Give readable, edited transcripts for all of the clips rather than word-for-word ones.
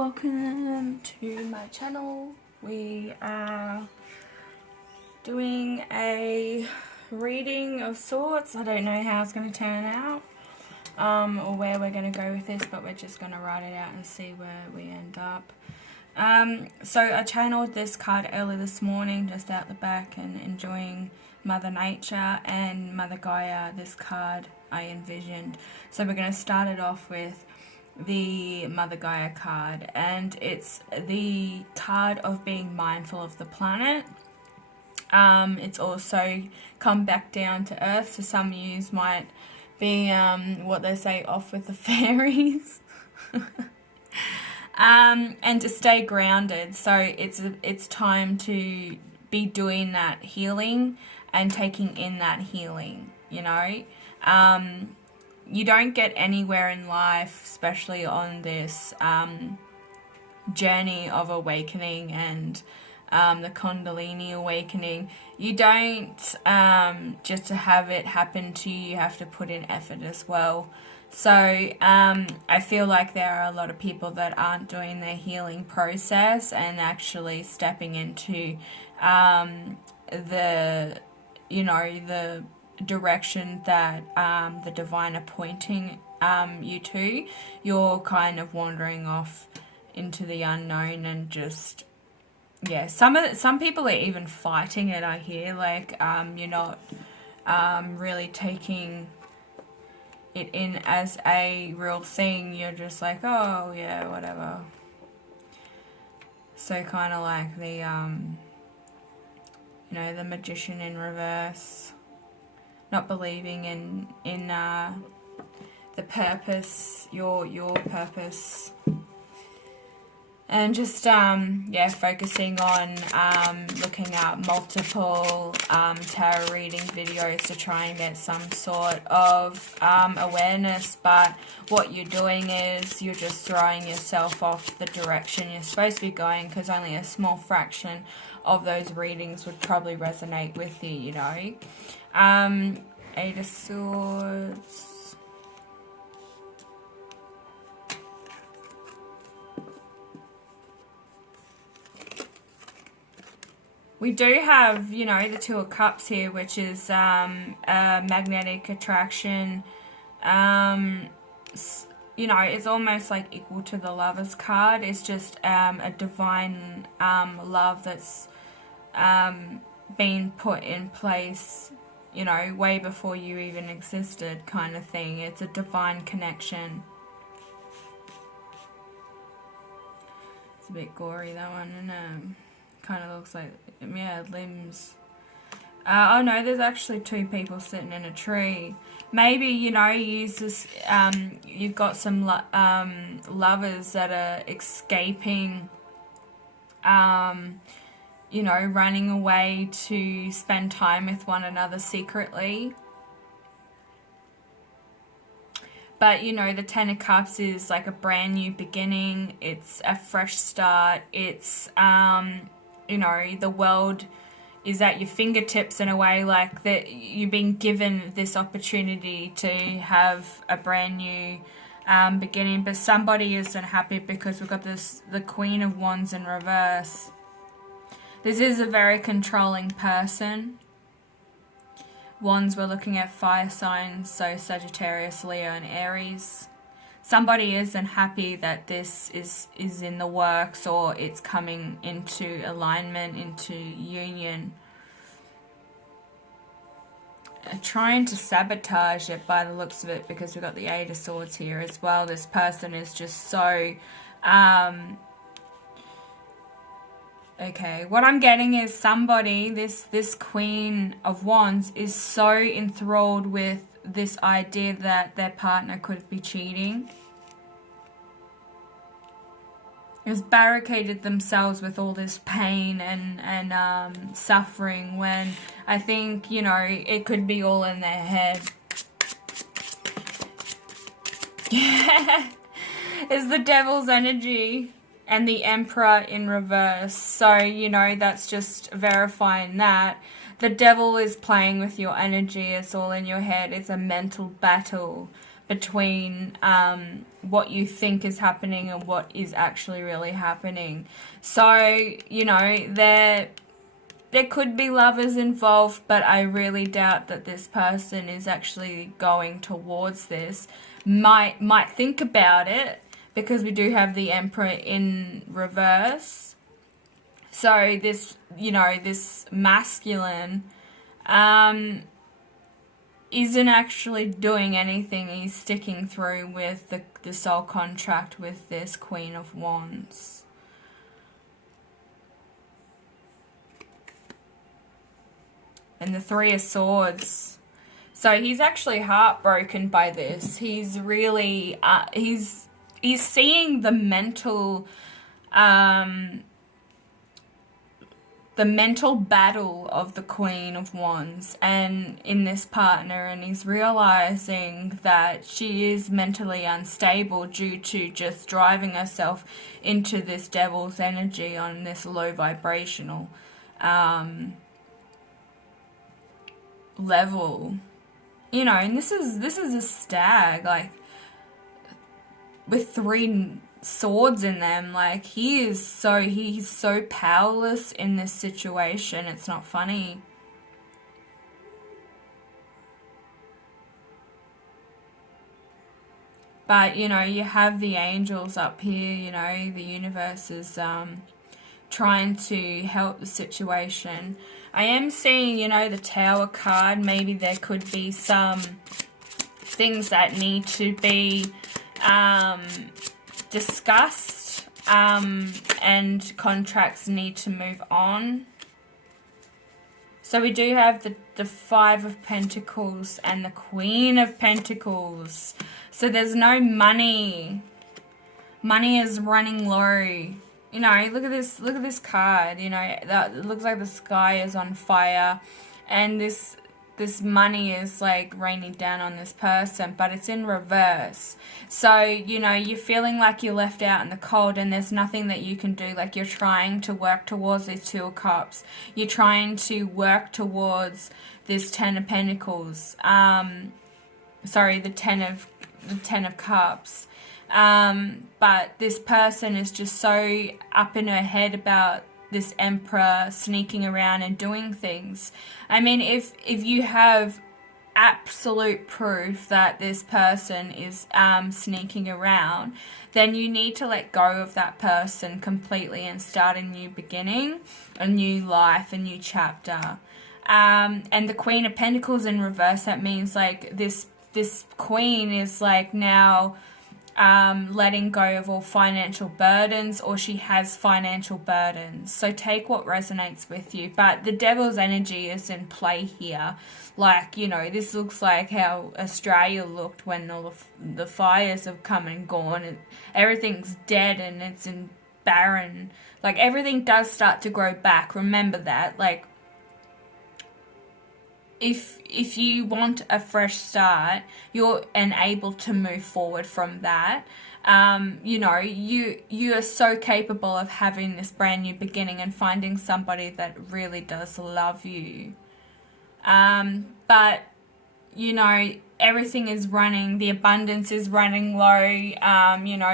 welcome to my channel. We are doing a reading of sorts. I don't know how it's going to turn out or where we're going to go with this, but we're just going to write it out and see where we end up. So I channeled this card early this morning, just out the back and enjoying Mother Nature and Mother Gaia. This card I envisioned. So we're going to start it off with the Mother Gaia card, and it's the card of being mindful of the planet. It's also come back down to earth, so some yous might be what they say, off with the fairies. And to stay grounded. So it's time to be doing that healing and taking in that healing, you know. You don't get anywhere in life, especially on this journey of awakening and the Kundalini awakening. You don't just to have it happen to you, you have to put in effort as well. So I feel like there are a lot of people that aren't doing their healing process and actually stepping into the direction that the divine are pointing you to. You're kind of wandering off into the unknown and just, yeah, some people are even fighting it, I hear. Like you're not really taking it in as a real thing. You're just like, oh yeah, whatever. So kind of like the the Magician in reverse, not believing in the purpose, your purpose, and just focusing on looking at multiple tarot reading videos to try and get some sort of awareness. But what you're doing is you're just throwing yourself off the direction you're supposed to be going, because only a small fraction of those readings would probably resonate with you, you know. Eight of Swords. We do have, the Two of Cups here, which is a magnetic attraction. It's almost like equal to the Lover's card. It's just a divine love that's been put in place, way before you even existed, kind of thing. It's a divine connection. It's a bit gory, that one, and kind of looks like, yeah, limbs. Oh no, there's actually two people sitting in a tree. Maybe, you use this, you've got some lovers that are escaping, running away to spend time with one another secretly. But, the Ten of Cups is like a brand new beginning. It's a fresh start. It's, the world is at your fingertips in a way, like that you've been given this opportunity to have a brand new beginning. But somebody isn't happy because we've got the Queen of Wands in reverse. This is a very controlling person. Wands, we're looking at fire signs, so Sagittarius, Leo, and Aries. Somebody isn't happy that this is in the works, or it's coming into alignment, into union. Trying to sabotage it by the looks of it, because we've got the Eight of Swords here as well. This person is just so... Okay, what I'm getting is somebody, this Queen of Wands, is so enthralled with this idea that their partner could be cheating. Has barricaded themselves with all this pain and suffering, when I think, it could be all in their head. Yeah, it's the Devil's energy. And the Emperor in reverse. So, that's just verifying that. The devil is playing with your energy. It's all in your head. It's a mental battle. between what you think is happening and what is actually really happening. So, you know, there could be lovers involved, but I really doubt that this person is actually going towards this. Might think about it, because we do have the Emperor in reverse. So this, you know, this masculine isn't actually doing anything. He's sticking through with the soul contract with this Queen of Wands. And the Three of Swords. So he's actually heartbroken by this. He's really, he's seeing the mental battle of the Queen of Wands and in this partner, and he's realizing that she is mentally unstable due to just driving herself into this devil's energy on this low vibrational level, you know. And this is a stag, like, with 3 swords in them. Like, he's so powerless in this situation. It's not funny. But, you know, you have the angels up here. You know, the universe is trying to help the situation. I am seeing, you know, the Tower card. Maybe there could be some things that need to be discussed, and contracts need to move on. So we do have the Five of Pentacles and the Queen of Pentacles. So there's no money. Money is running low. You know, look at this card. You know, that it looks like the sky is on fire, and this money is like raining down on this person, but it's in reverse. So, you know, you're feeling like you're left out in the cold, and there's nothing that you can do. Like, you're trying to work towards these 2 of Cups. You're trying to work towards this 10 of Pentacles. Sorry, the 10 of Cups. But this person is just so up in her head about this Emperor sneaking around and doing things. I mean, if you have absolute proof that this person is sneaking around, then you need to let go of that person completely and start a new beginning, a new life, a new chapter. And the Queen of Pentacles in reverse, that means like this queen is like now letting go of all financial burdens, or she has financial burdens. So take what resonates with you. But the devil's energy is in play here. Like, you know, this looks like how Australia looked when all the fires have come and gone, and everything's dead and it's in barren. Like, everything does start to grow back. Remember that. Like, if you want a fresh start, you're able to move forward from that. You know, you are so capable of having this brand new beginning and finding somebody that really does love you. But, you know, everything is running, the abundance is running low. You know,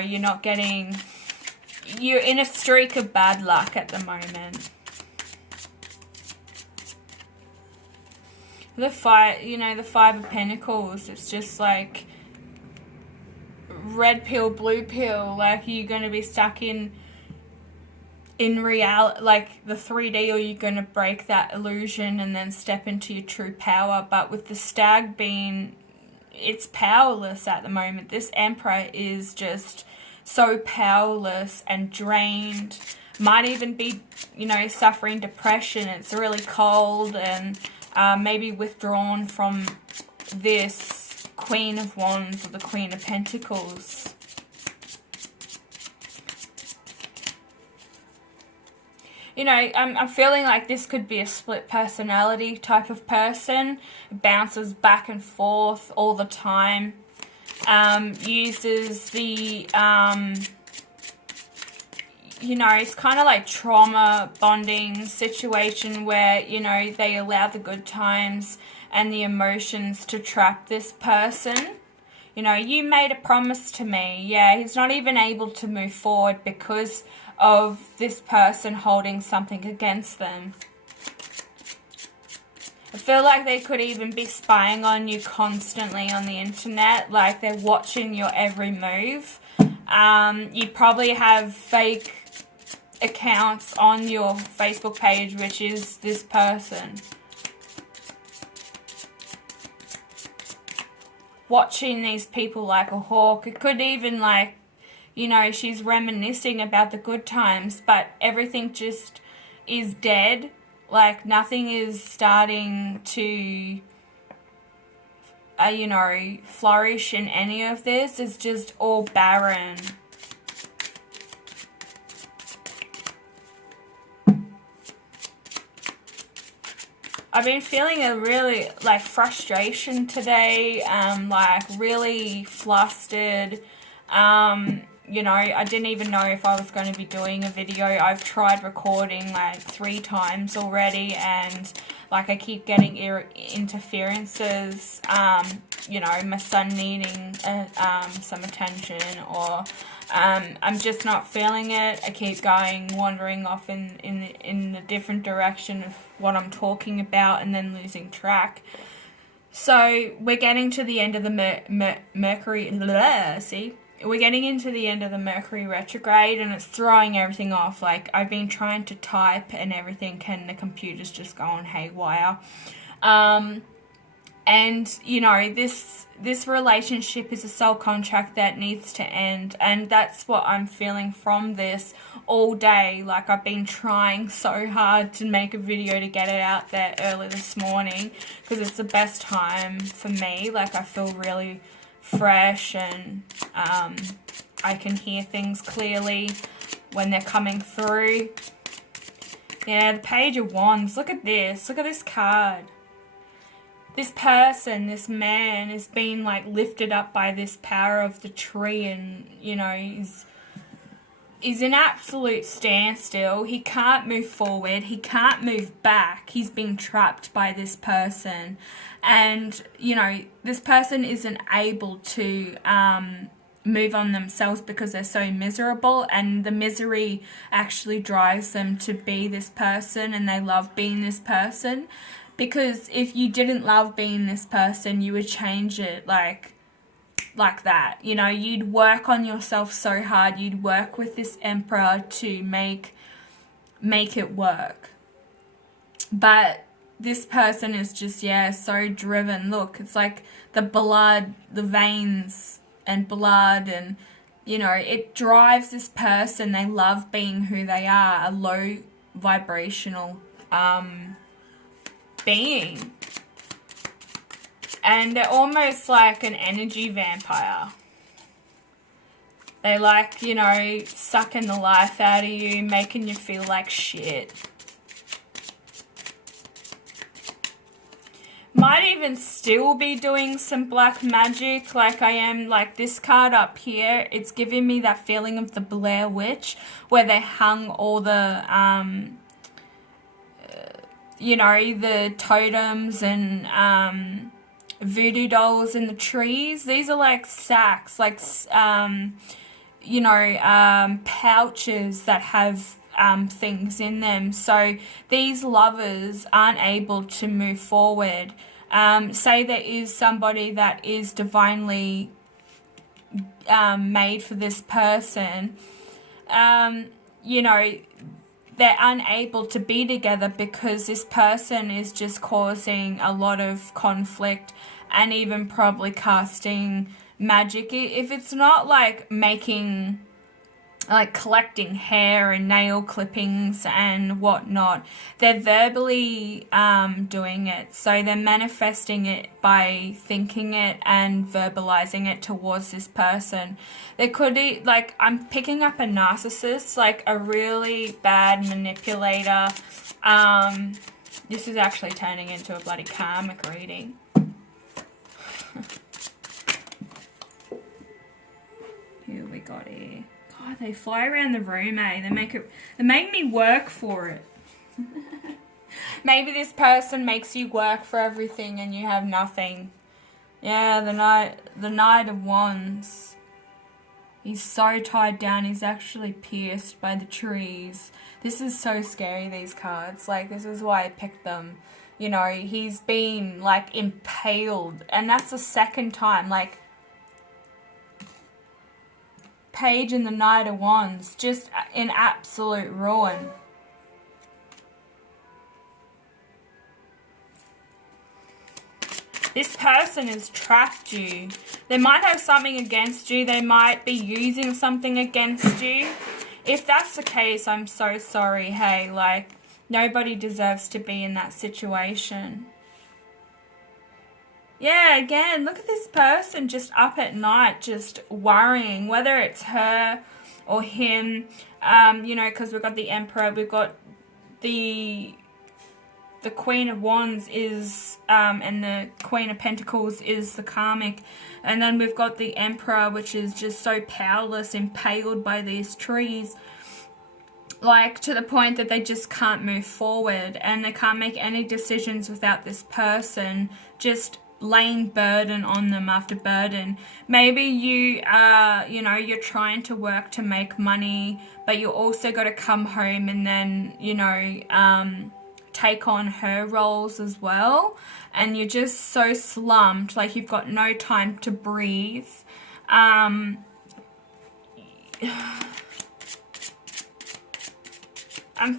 you're in a streak of bad luck at the moment. The Five of Pentacles, it's just like red pill, blue pill. Like, you're going to be stuck in reality, like the 3D, or you're going to break that illusion and then step into your true power. But with the Stag being, it's powerless at the moment. This Emperor is just so powerless and drained. Might even be, you know, suffering depression. It's really cold, and maybe withdrawn from this Queen of Wands or the Queen of Pentacles. You know, I'm feeling like this could be a split personality type of person. Bounces back and forth all the time. Uses the, you know, it's kind of like trauma bonding situation where, you know, they allow the good times and the emotions to trap this person. You know, you made a promise to me. Yeah, he's not even able to move forward because of this person holding something against them. I feel like they could even be spying on you constantly on the internet, like they're watching your every move. You probably have fake accounts on your Facebook page, which is this person. Watching these people like a hawk. It could even, like, you know, she's reminiscing about the good times, but everything just is dead. Like, nothing is starting to, you know, flourish in any of this. It's just all barren. I've been feeling a really, like, frustration today, like, really flustered. You know, I didn't even know if I was going to be doing a video. I've tried recording, like, 3 times already, and, like, I keep getting interferences, you know, my son needing some attention, or I'm just not feeling it. I keep wandering off in a different direction of what I'm talking about, and then losing track. So we're getting to the end of the Mercury, we're getting into the end of the Mercury retrograde, and it's throwing everything off. Like, I've been trying to type and everything, and the computer's just going haywire. And, you know, this relationship is a soul contract that needs to end, and that's what I'm feeling from this all day. Like, I've been trying so hard to make a video to get it out there early this morning, because it's the best time for me. Like, I feel really fresh, and I can hear things clearly when they're coming through. Yeah, the Page of Wands. Look at this. Look at this card. This person, this man, is being, like, lifted up by this power of the tree, and, you know, he's in absolute standstill. He can't move forward. He can't move back. He's being trapped by this person. And, you know, this person isn't able to move on themselves because they're so miserable, and the misery actually drives them to be this person, and they love being this person. Because if you didn't love being this person, you would change it like that. You know, you'd work on yourself so hard. You'd work with this Emperor to make it work. But this person is just, yeah, so driven. Look, it's like the blood, the veins and blood, and, you know, it drives this person. They love being who they are, a low vibrational being. And they're almost like an energy vampire. They like, you know, sucking the life out of you, making you feel like shit. Might even still be doing some black magic, like I am. Like this card up here, it's giving me that feeling of the Blair Witch, where they hung all the you know, the totems and voodoo dolls in the trees. These are like sacks, like, you know, pouches that have things in them. So these lovers aren't able to move forward. Say there is somebody that is divinely made for this person. You know, they're unable to be together because this person is just causing a lot of conflict and even probably casting magic. If it's not like making, like collecting hair and nail clippings and whatnot, they're verbally doing it. So they're manifesting it by thinking it and verbalizing it towards this person. They could be, like, I'm picking up a narcissist, like a really bad manipulator. This is actually turning into a bloody karmic reading. Here we got here. God, they fly around the room, eh? They make me work for it. Maybe this person makes you work for everything and you have nothing. Yeah, the Knight of Wands. He's so tied down, he's actually pierced by the trees. This is so scary, these cards. Like, this is why I picked them. You know, he's been, like, impaled. And that's the second time. Like, Page and the Knight of Wands. Just in absolute ruin. This person has trapped you. They might have something against you. They might be using something against you. If that's the case, I'm so sorry. Hey, like, nobody deserves to be in that situation. Yeah, again, look at this person just up at night, just worrying, whether it's her or him. You know, because we've got the Emperor, we've got the Queen of Wands is, and the Queen of Pentacles is the karmic. And then we've got the Emperor, which is just so powerless, impaled by these trees. Like, to the point that they just can't move forward. And they can't make any decisions without this person just laying burden on them after burden. Maybe you know, you're trying to work to make money, but you also got to come home and then, you know, take on her roles as well, and you're just so slumped, like you've got no time to breathe. I'm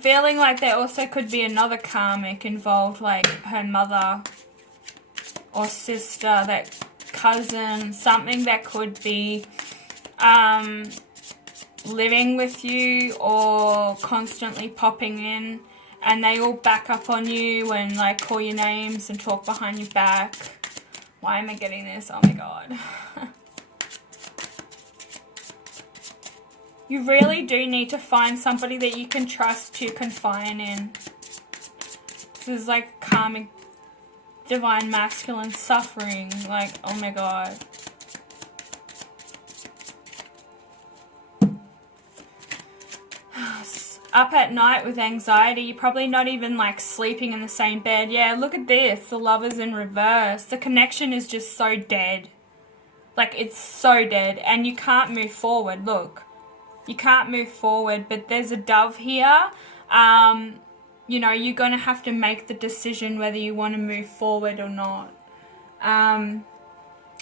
feeling like there also could be another karmic involved, like her mother or sister, that cousin, something that could be living with you or constantly popping in. And they all back up on you and, like, call your names and talk behind your back. Why am I getting this? Oh, my God. You really do need to find somebody that you can trust to confide in. This is, like, karmic, divine, masculine suffering. Like, oh, my God. Up at night with anxiety, you're probably not even like sleeping in the same bed. Yeah, look at this, the Lovers in reverse. The connection is just so dead. Like, it's so dead, and you can't move forward. Look, you can't move forward, but there's a Dove here. You know, you're going to have to make the decision whether you want to move forward or not.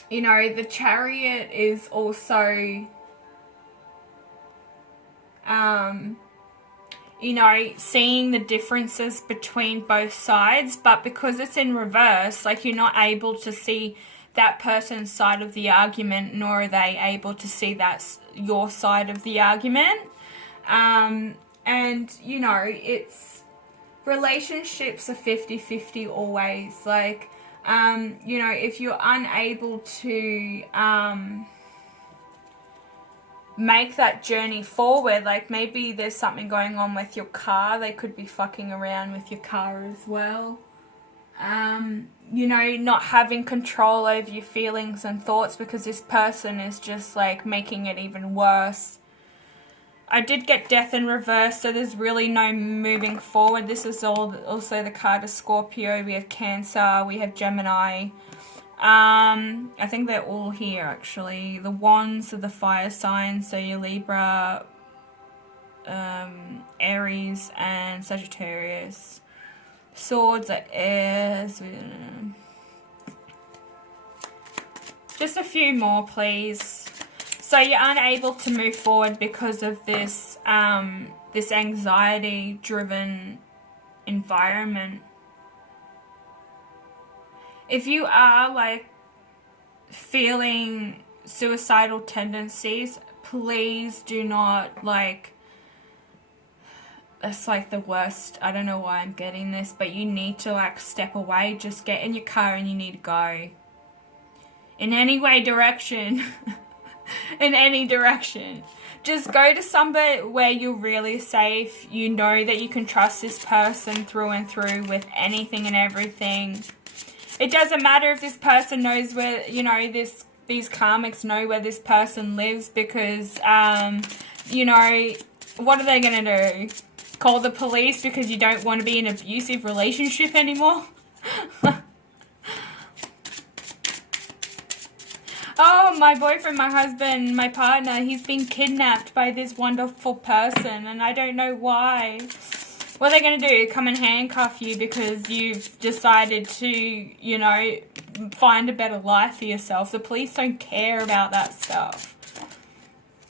You know, the Chariot is also you know, seeing the differences between both sides, but because it's in reverse, like, you're not able to see that person's side of the argument, nor are they able to see that's your side of the argument. And, you know, it's, relationships are 50-50 always. Like, you know, if you're unable to, make that journey forward, like maybe there's something going on with your car, they could be fucking around with your car as well. You know, not having control over your feelings and thoughts because this person is just like making it even worse. I did get Death in reverse, so there's really no moving forward. This is also the card of Scorpio. We have Cancer, we have Gemini. I think they're all here actually. The Wands are the fire signs, so your Libra, Aries and Sagittarius. Swords are airs. Just a few more, please. So you're unable to move forward because of this this anxiety-driven environment. If you are, like, feeling suicidal tendencies, please do not, like, that's, like, the worst. I don't know why I'm getting this, but you need to, like, step away. Just get in your car and you need to go. In any way, direction. In any direction. Just go to somewhere where you're really safe. You know that you can trust this person through and through with anything and everything. It doesn't matter if this person knows where, you know, these karmics know where this person lives, because, you know, what are they going to do? Call the police because you don't want to be in an abusive relationship anymore? my boyfriend, my husband, my partner, he's been kidnapped by this wonderful person, and I don't know why. What are they going to do? Come and handcuff you because you've decided to, you know, find a better life for yourself. The police don't care about that stuff.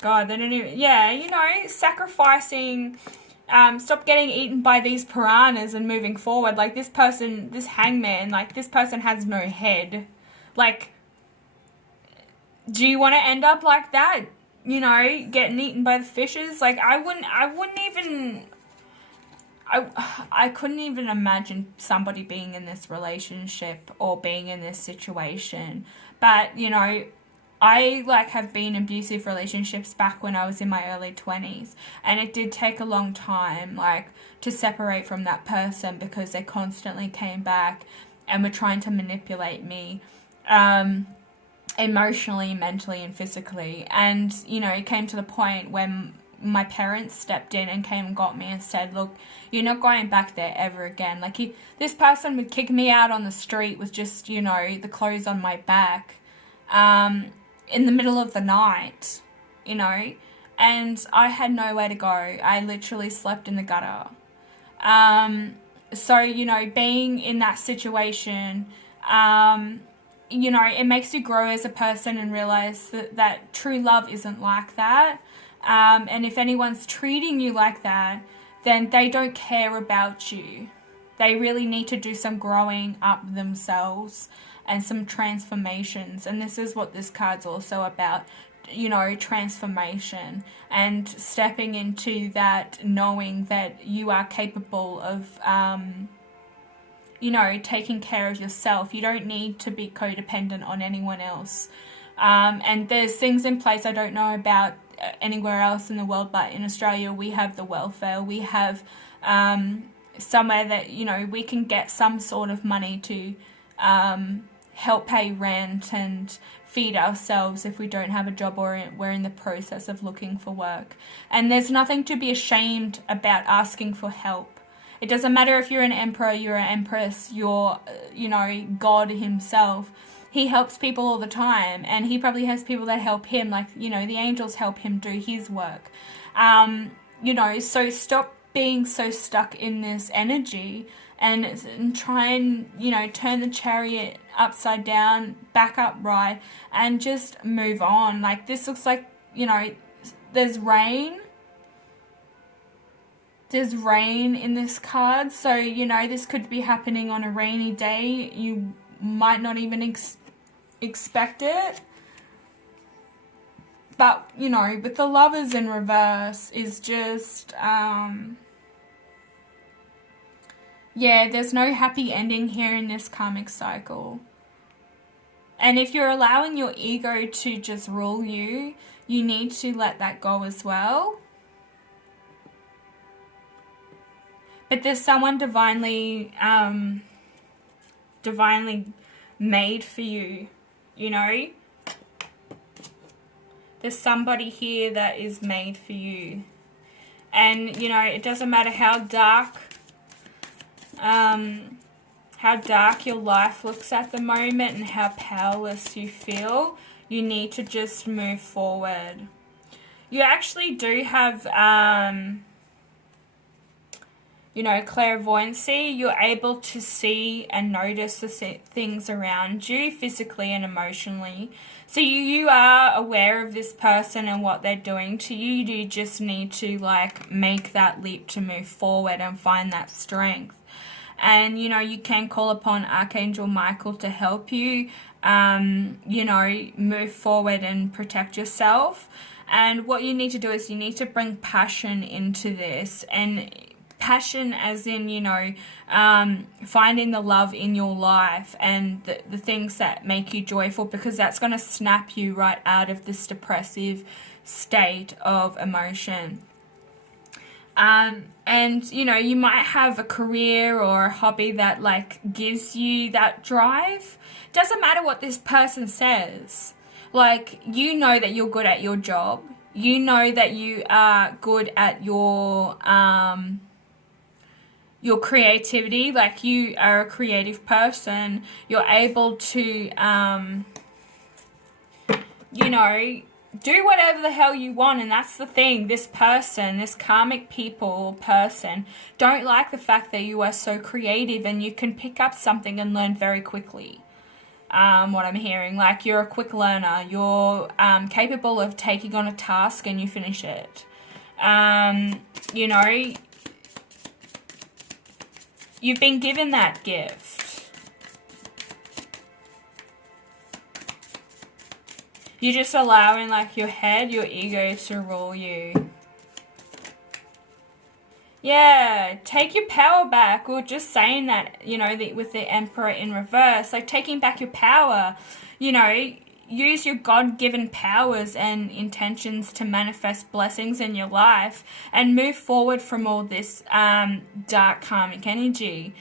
God, they don't even... Yeah, you know, sacrificing... stop getting eaten by these piranhas and moving forward. Like, this person, this hangman, like, this person has no head. Like, do you want to end up like that? You know, getting eaten by the fishes? Like, I wouldn't even... I couldn't even imagine somebody being in this relationship or being in this situation. But, you know, I, like, have been in abusive relationships back when I was in my early 20s. And it did take a long time, like, to separate from that person because they constantly came back and were trying to manipulate me emotionally, mentally, and physically. And, you know, it came to the point when my parents stepped in and came and got me and said, look, you're not going back there ever again. Like, this person would kick me out on the street with just, you know, the clothes on my back in the middle of the night, you know, and I had nowhere to go. I literally slept in the gutter. So, you know, being in that situation, you know, it makes you grow as a person and realize that true love isn't like that. And if anyone's treating you like that, then they don't care about you. They really need to do some growing up themselves and some transformations. And this is what this card's also about, you know, transformation and stepping into that, knowing that you are capable of, you know, taking care of yourself. You don't need to be codependent on anyone else. And there's things in place I don't know about anywhere else in the world, but in Australia we have the welfare. We have somewhere that, you know, we can get some sort of money to help pay rent and feed ourselves if we don't have a job or we're in the process of looking for work. And there's nothing to be ashamed about asking for help. It doesn't matter if you're an emperor, you're an empress, you're, you know, God himself. He helps people all the time, and he probably has people that help him, like, you know, the angels help him do his work. You know, so stop being so stuck in this energy and try and, you know, turn the chariot upside down, back upright, and just move on. Like, this looks like, you know, there's rain. There's rain in this card, so, you know, this could be happening on a rainy day. You might not even expect it. But, you know, with the Lovers in reverse is just, yeah, there's no happy ending here in this karmic cycle. And if you're allowing your ego to just rule you, you need to let that go as well. But there's someone divinely made for you, you know? There's somebody here that is made for you. And, you know, it doesn't matter how dark your life looks at the moment and how powerless you feel, you need to just move forward. You actually do have, you know, clairvoyancy. You're able to see and notice the things around you physically and emotionally. So you are aware of this person and what they're doing to you. You just need to, like, make that leap to move forward and find that strength. And, you know, you can call upon Archangel Michael to help you, you know, move forward and protect yourself. And what you need to do is you need to bring passion into this. And passion as in, you know, finding the love in your life and the things that make you joyful, because that's going to snap you right out of this depressive state of emotion. And, you know, you might have a career or a hobby that, like, gives you that drive. Doesn't matter what this person says. Like, you know that you're good at your job. You know that you are good at your creativity. Like, you are a creative person. You're able to, you know, do whatever the hell you want. And that's the thing. This person, this karmic people person, don't like the fact that you are so creative and you can pick up something and learn very quickly. What I'm hearing, like you're a quick learner. You're capable of taking on a task and you finish it. You know, you've been given that gift. You're just allowing like your head, your ego to rule you. Yeah, take your power back. Or just saying that, you know, with the Emperor in reverse, like taking back your power, you know, use your God-given powers and intentions to manifest blessings in your life and move forward from all this dark karmic energy.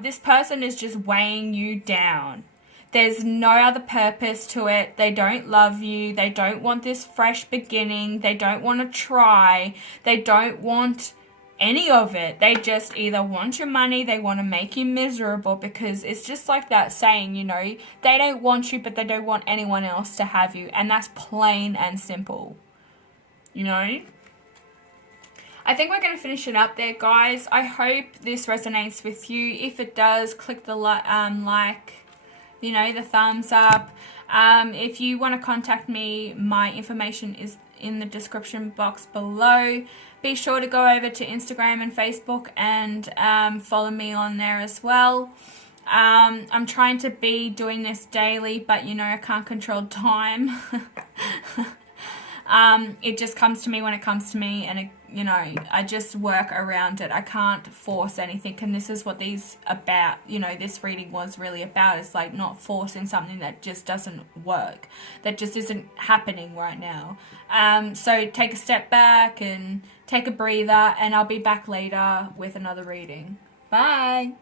This person is just weighing you down. There's no other purpose to it. They don't love you. They don't want this fresh beginning. They don't want to try. They don't want any of it. They just either want your money, they want to make you miserable, because it's just like that saying, you know, they don't want you, but they don't want anyone else to have you. And that's plain and simple, you know. I think we're going to finish it up there, guys. I hope this resonates with you. If it does, click the like, you know, the thumbs up. If you want to contact me, my information is in the description box below. Be sure to go over to Instagram and Facebook and follow me on there as well. I'm trying to be doing this daily, but you know, I can't control time. It just comes to me when it comes to me, and it, you know, I just work around it. I can't force anything, and this is what these about, you know, this reading was really about. It's like not forcing something that just doesn't work, that just isn't happening right now. So take a step back and take a breather, and I'll be back later with another reading. Bye.